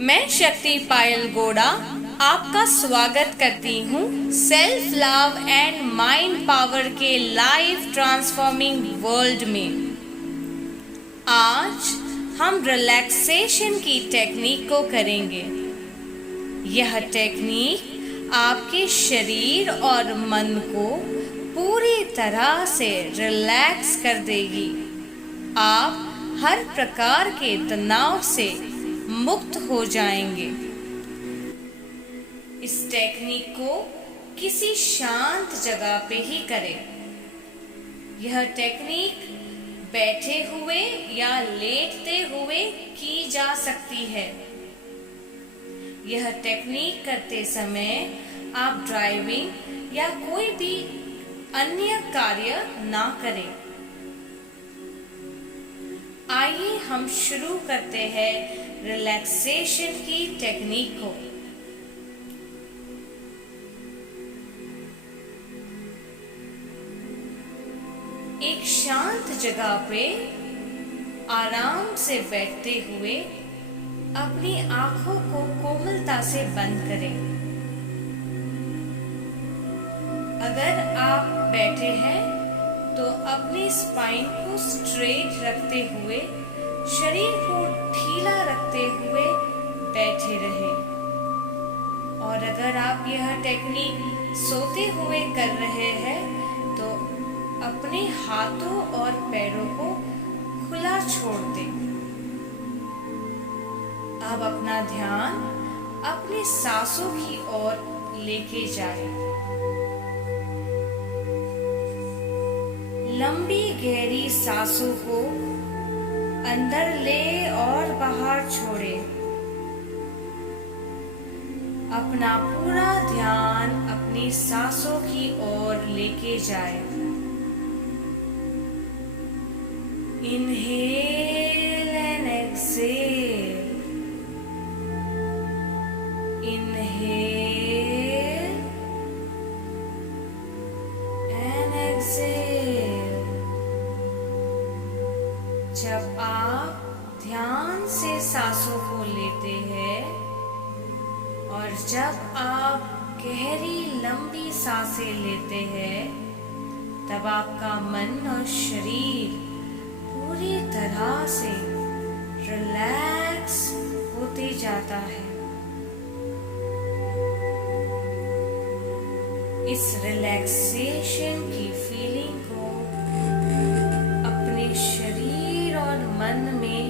मैं शक्ति पायल गोड़ा आपका स्वागत करती हूँ self love and mind power के लाइफ ट्रांसफॉर्मिंग वर्ल्ड में। आज हम रिलैक्सेशन की टेक्निक को करेंगे। यह टेक्निक आपके शरीर और मन को पूरी तरह से रिलैक्स कर देगी। आप हर प्रकार के तनाव से मुक्त हो जाएंगे। इस टेक्निक को किसी शांत जगह पे ही करें। यह टेक्निक बैठे हुए या लेटते हुए की जा सकती है। यह टेक्निक करते समय आप ड्राइविंग या कोई भी अन्य कार्य ना करें। आइए हम शुरू करते हैं रिलैक्सेशन की टेक्निक को। एक शांत जगह पे आराम से बैठते हुए अपनी आंखों को कोमलता से बंद करें। अगर आप बैठे हैं तो अपनी स्पाइन को स्ट्रेट रखते हुए शरीर को ढीला रखते हुए बैठे रहे। और अगर आप यह टेक्निक सोते हुए कर रहे हैं तो अपने हाथों और पैरों को खुला छोड़ दें। अब अपना ध्यान अपनी सांसों की ओर लेके जाएं। लंबी गहरी सांसों को अंदर ले और बाहर छोड़े। अपना पूरा ध्यान अपनी सांसों की ओर लेके जाए। Inhale and exhale. Inhale and exhale. जब आप ध्यान से सांसों को लेते हैं और जब आप गहरी लंबी सांसें लेते हैं तब आपका मन और शरीर पूरी तरह से रिलैक्स होते जाता है। इस रिलैक्सेशन की फीलिंग को अपने शरीर और मन में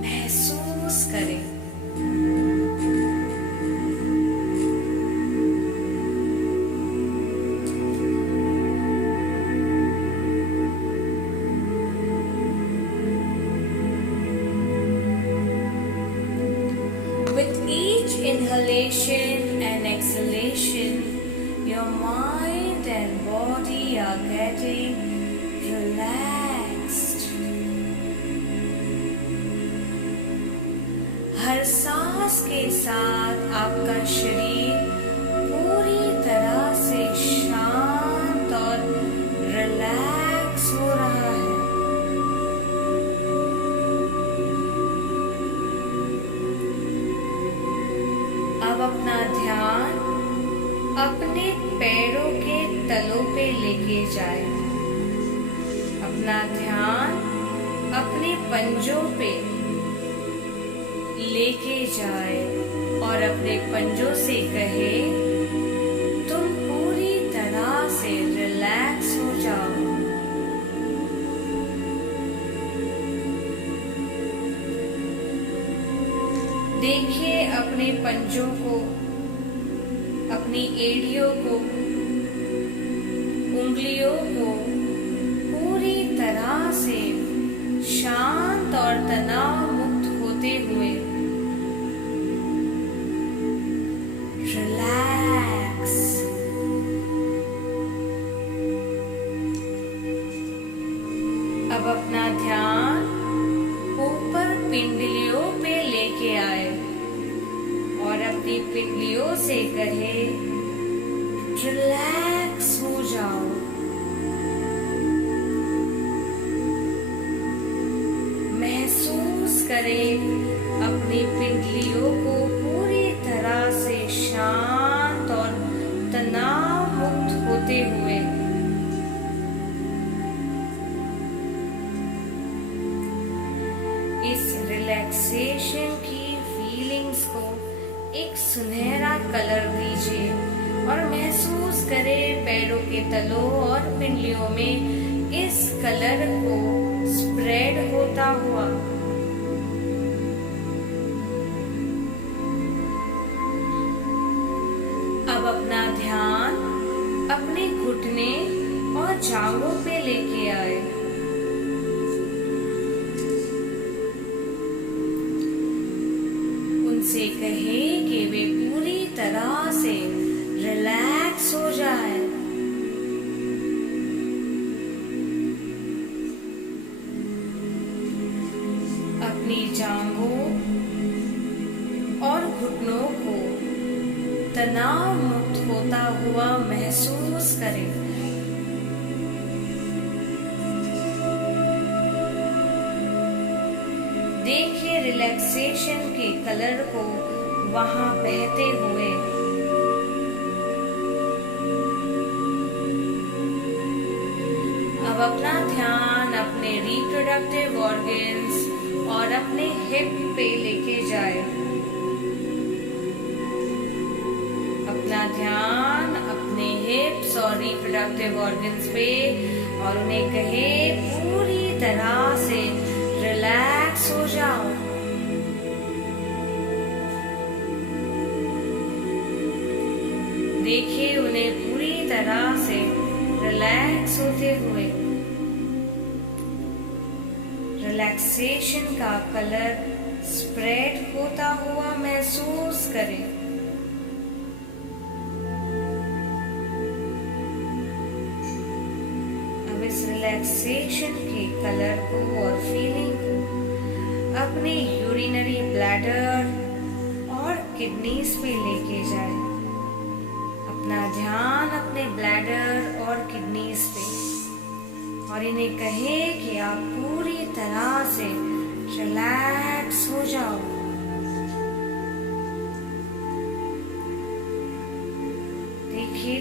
महसूस करें। With each inhalation and exhalation, your mind and body are getting relaxed. हर सांस के साथ आपका शरीर पूरी तरह से शांत और रिलैक्स हो रहा है। अब अपना ध्यान अपने पैरों के तलों पे लेके जाए। अपना ध्यान अपने पंजों पे लेके जाए और अपने पंजों से कहे, तुम पूरी तरह से रिलैक्स हो जाओ। देखिए अपने पंजों को, अपनी एड़ियों को, उंगलियों को पूरी तरह से शांत और तनाव मुक्त होते हुए रिलैक्स। अब अपना ध्यान ऊपर पिंडलियों पे लेके आए और अपनी पिंडलियों से कहे, रिलैक्स हो जाओ। महसूस करें अपनी पिंडलियों को पूरी तरह से शांत और तनाव मुक्त होते हुए। इस रिलैक्सेशन की फीलिंग्स को एक सुनहरा कलर दीजिए और महसूस करें पैरों के तलों और पिंडलियों में इस कलर को स्प्रेड होता हुआ। अब अपना ध्यान अपने घुटने और जांघों पे लेके आए। उनसे कहे कि वे पूरी तरह से रिलैक्स हो जाए। अपनी जांघों और घुटनों को तनाव मुक्त होता हुआ महसूस करें। देखिए रिलैक्सेशन के कलर को वहां बहते हुए। अब अपना ध्यान अपने रिप्रोडक्टिव ऑर्गन्स और अपने हिप पे लेके जाए। अपना ध्यान अपने हिप्स और रिप्रोडक्टिव ऑर्गन्स पे और उन्हें कहे पूरी तरह से रिलैक्स हो जाओ। देखिए उन्हें पूरी तरह से रिलैक्स होते हुए। रिलैक्सेशन का कलर स्प्रेड होता हुआ महसूस करें। अब इस रिलैक्सेशन के कलर को और फीलिंग को अपने यूरिनरी ब्लैडर और किडनीज पे लेके जाए। अपना ध्यान अपने ब्लैडर और किडनीज पे और इन्हें कहे कि आप पूरी तरह से रिलैक्स हो जाओ। देखिए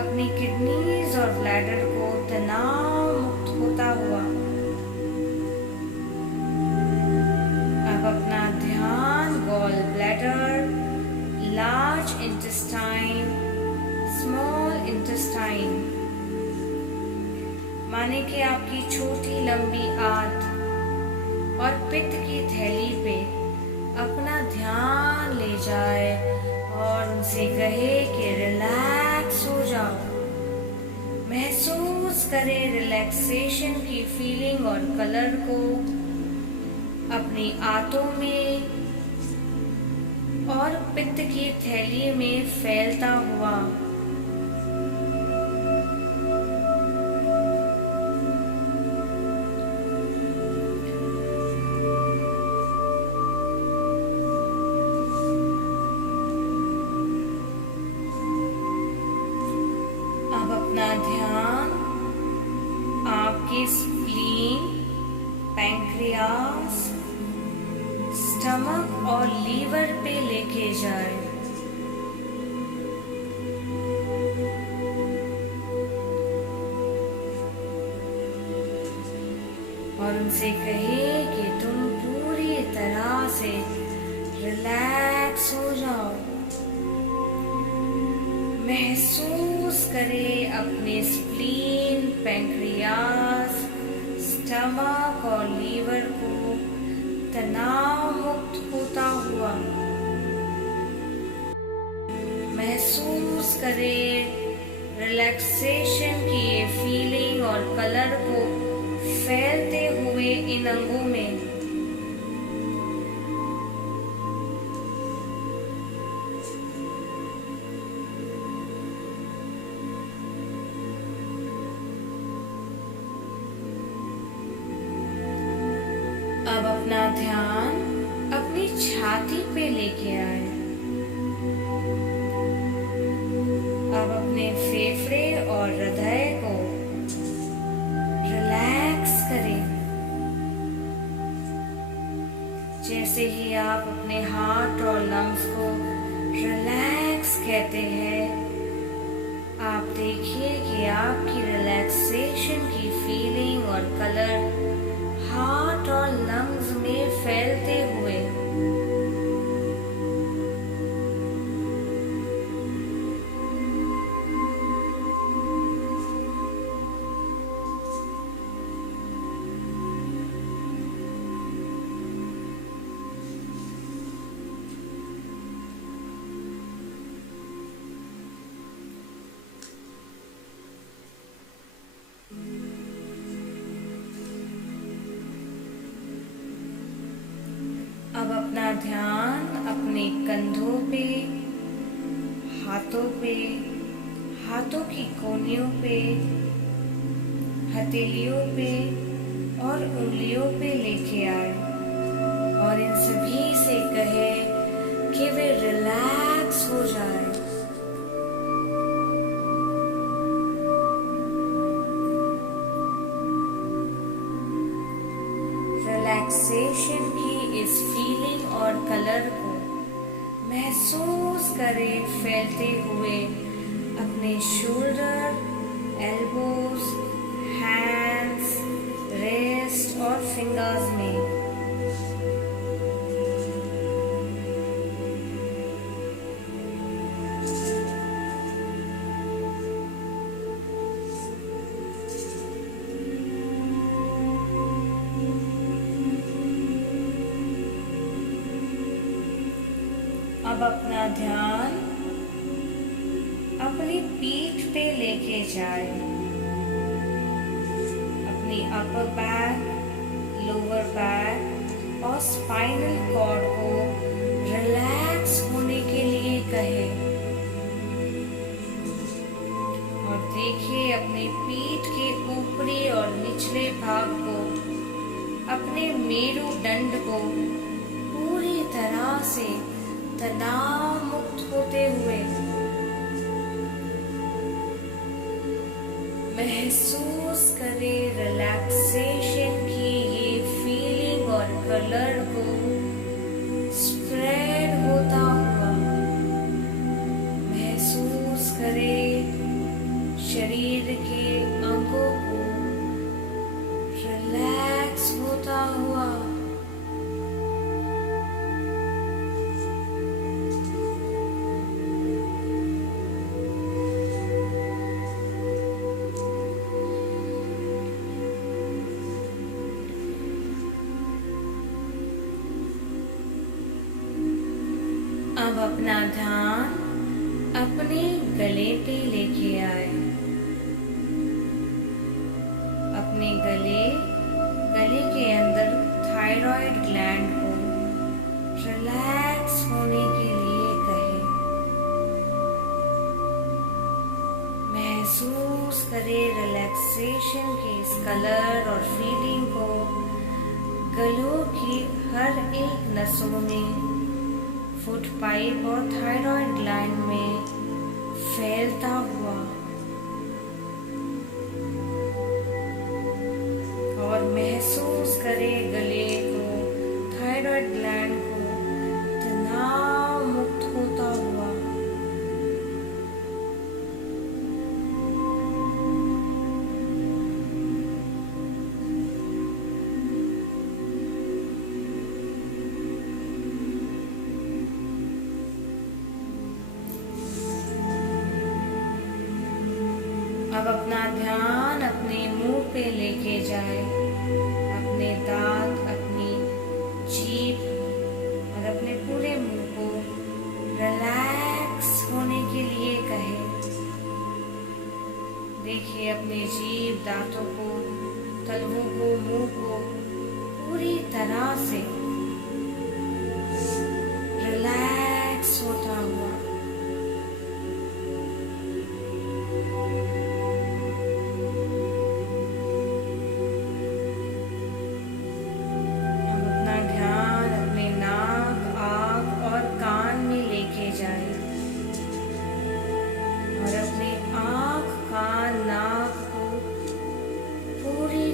अपनी किडनीज और ब्लैडर को तनाव मुक्त होता हुआ। अब अपना ध्यान gall bladder, large intestine, small intestine माने कि आपकी छोटी लंबी आंत और पित्त की थैली पे अपना ध्यान ले जाए और उनसे कहे कि रिलैक्स हो जाओ। महसूस करें रिलैक्सेशन की फीलिंग और कलर को अपनी आंतों में और पित्त की थैली में फैलता हुआ। अब अपना ध्यान आपके स्प्लीन, पैंक्रियास, स्टमक और लीवर पे लेके जाए। और उनसे कहे कि तुम पूरी तरह से रिलैक्स हो जाओ। महसूस करें अपने स्प्लीन, पैंक्रियास, स्टमक और लीवर को तनाव मुक्त होता हुआ। महसूस करें रिलैक्सेशन की ये फीलिंग और कलर को फैलते हुए इन अंगों में। अब अपना ध्यान अपनी छाती पे लेके आए। अब अपने फेफड़े और हृदय को रिलैक्स करें। जैसे ही आप अपने हार्ट और लंग्स को रिलैक्स कहते हैं, आप देखिए कि आपकी रिलैक्सेशन की फीलिंग और कलर हार्ट और लंग्स में फैलते हुए अब अपना ध्यान अपने कंधों पे, हाथों की कोहनियों पे, हथेलियों पे और उंगलियों पे लेके आए और इन सभी से कहे कि वे रिलैक्स हो जाए। रिलैक्सेशन की इस फीलिंग और कलर को महसूस करें फैलते हुए अपने शोल्डर, एल्बोज, हैंड्स, रिस्ट और फिंगर्स में। अब अपना ध्यान अपनी पीठ पे लेके जाए। अपनी अपर बैक, लोअर बैक और स्पाइनल कॉर्ड को रिलैक्स होने के लिए कहे और देखिए अपनी पीठ के ऊपरी और निचले भाग को, अपने मेरुदंड को पूरी तरह से तनाव मुक्त होते हुए महसूस करें रिलैक्सेशन की ये फीलिंग और कलर को स्प्रेड होता हुआ। महसूस करें शरीर के अंगों को रिलैक्स होता हुआ। अब अपना ध्यान अपने गले पे लेके आए। अपने गले के अंदर थायराइड ग्लैंड को रिलैक्स होने के लिए कहे। महसूस करें रिलैक्सेशन के इस कलर और फीलिंग को गलों की हर एक नसों में, फुट पाइप और थायराइड ग्लैंड में फैलता हुआ और महसूस करें गले को, थायराइड ग्लैंड को तनाव मुक्त होता हुआ। अब अपना ध्यान अपने मुंह पे लेके जाए। अपने दांत, अपनी जीभ और अपने पूरे मुंह को रिलैक्स होने के लिए कहे। देखिए अपने जीभ, दांतों को, तलवों को, मुंह को पूरी तरह से रिलैक्स होता हुआ।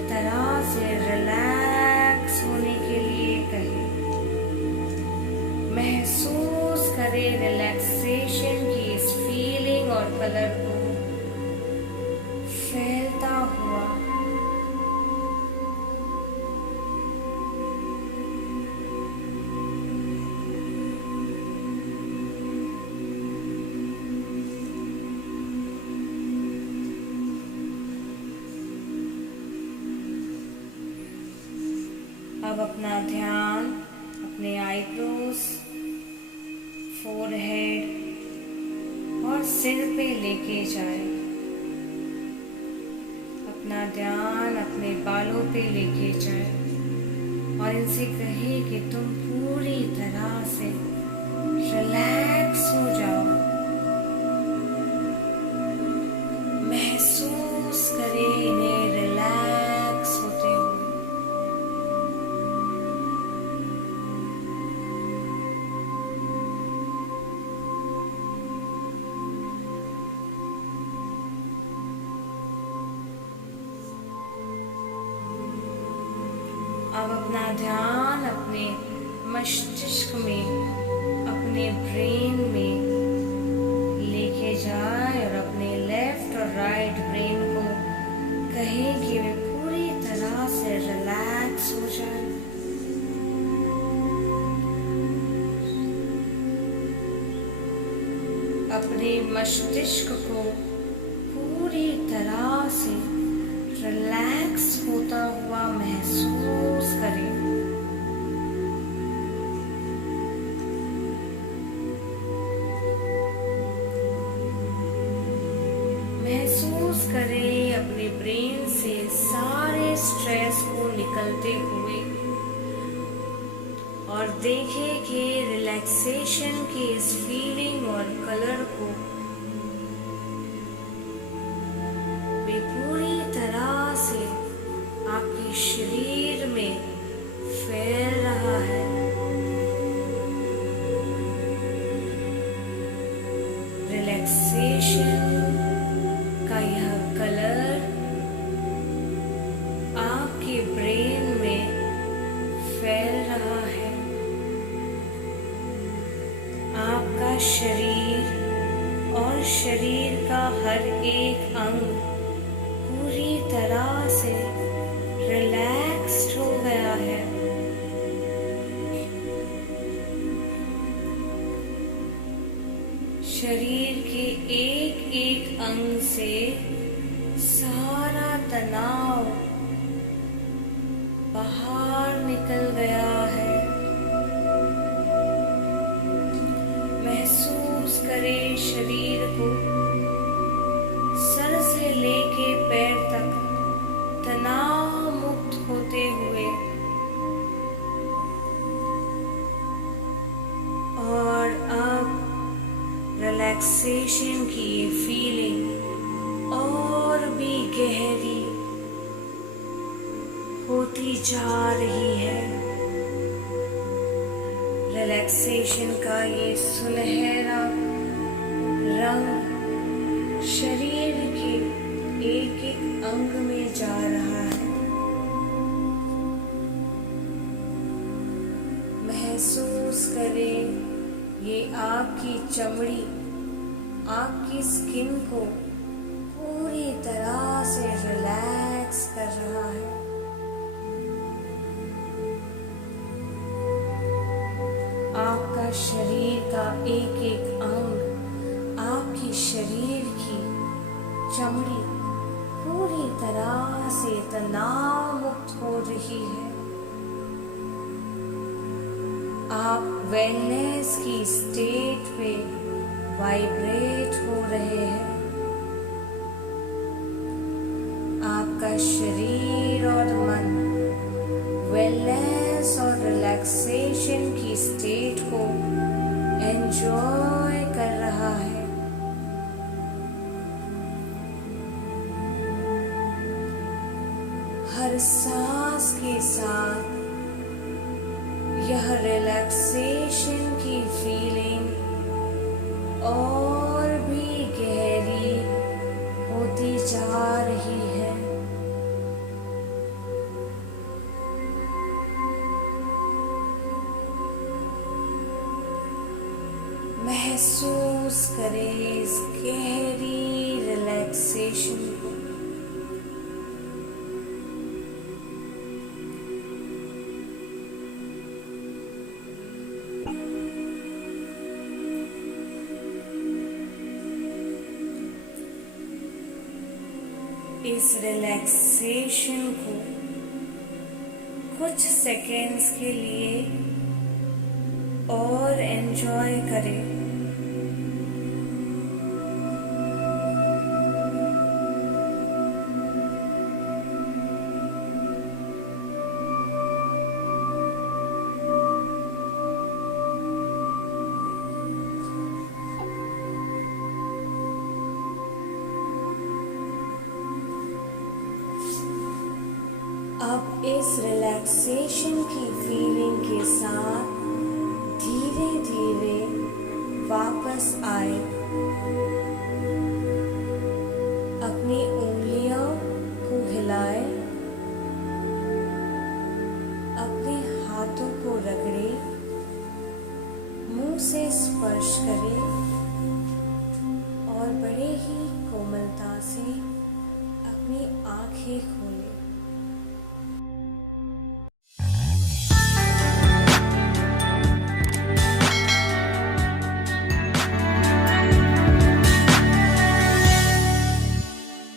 तरह से रिलैक्स होने के लिए कहें। अब अपना ध्यान अपने आईब्रोज, फोरहेड और सिर पे लेके जाए। अपना ध्यान अपने बालों पे लेके जाए और इनसे कहे कि तुम पूरी तरह से रिलैक्स हो जाओ। महसूस करें इन्हें रिलैक्स होते हुए। अब अपना ध्यान अपने मस्तिष्क में, अपने ब्रेन में लेके जाए और अपने लेफ्ट और राइट ब्रेन को कहे कि वे पूरी तरह से रिलैक्स हो जाए। अपने मस्तिष्क को पूरी तरह से रिलैक्स होता हुआ महसूस करें। महसूस करें अपने ब्रेन से सारे स्ट्रेस को निकलते हुए और देखें कि रिलैक्सेशन की इस फीलिंग और कलर को वे पूरी तरह से आपके शरीर में फैल रहा है। रिलैक्सेशन का यह कलर आपके ब्रेन में फैल रहा है। आपका शरीर और शरीर का हर एक अंग पूरी तरह से रिलैक्स्ड हो गया है। शरीर के एक एक अंग से सारा तनाव बाहर निकल गया है। महसूस करें शरीर को सर से लेके पैर तक तनाव मुक्त होते हुए और अब रिलैक्सेशन की ये फीलिंग और भी गहरी होती जा रही है। रिलैक्सेशन का ये सुनहरा रंग शरीर के एक एक अंग में जा रहा है। महसूस करें ये आपकी चमड़ी, आपकी स्किन को पूरी तरह से रिलैक्स कर रहा है। आपका शरीर का एक एक अंग, आपकी शरीर की चमड़ी पूरी तरह से तनाव मुक्त हो रही है। आप वेलनेस की स्टेट पे वाइब्रेट हो रहे हैं। आपका शरीर और मन वेलनेस और रिलैक्सेशन की स्टेट को एंजॉय कर रहा है। हर सांस के साथ यह रिलैक्सेशन की फीलिंग और भी गहरी होती जा रही है। महसूस करें इस गहरी रिलैक्सेशन को। इस रिलैक्सेशन को कुछ सेकेंड्स के लिए और एंजॉय करें। अब इस रिलैक्सेशन की फीलिंग के साथ धीरे धीरे वापस आए। अपनी उंगलियों को हिलाए, अपने हाथों को रगड़े, मुंह से स्पर्श करें और बड़े ही कोमलता से अपनी आंखें खोलें।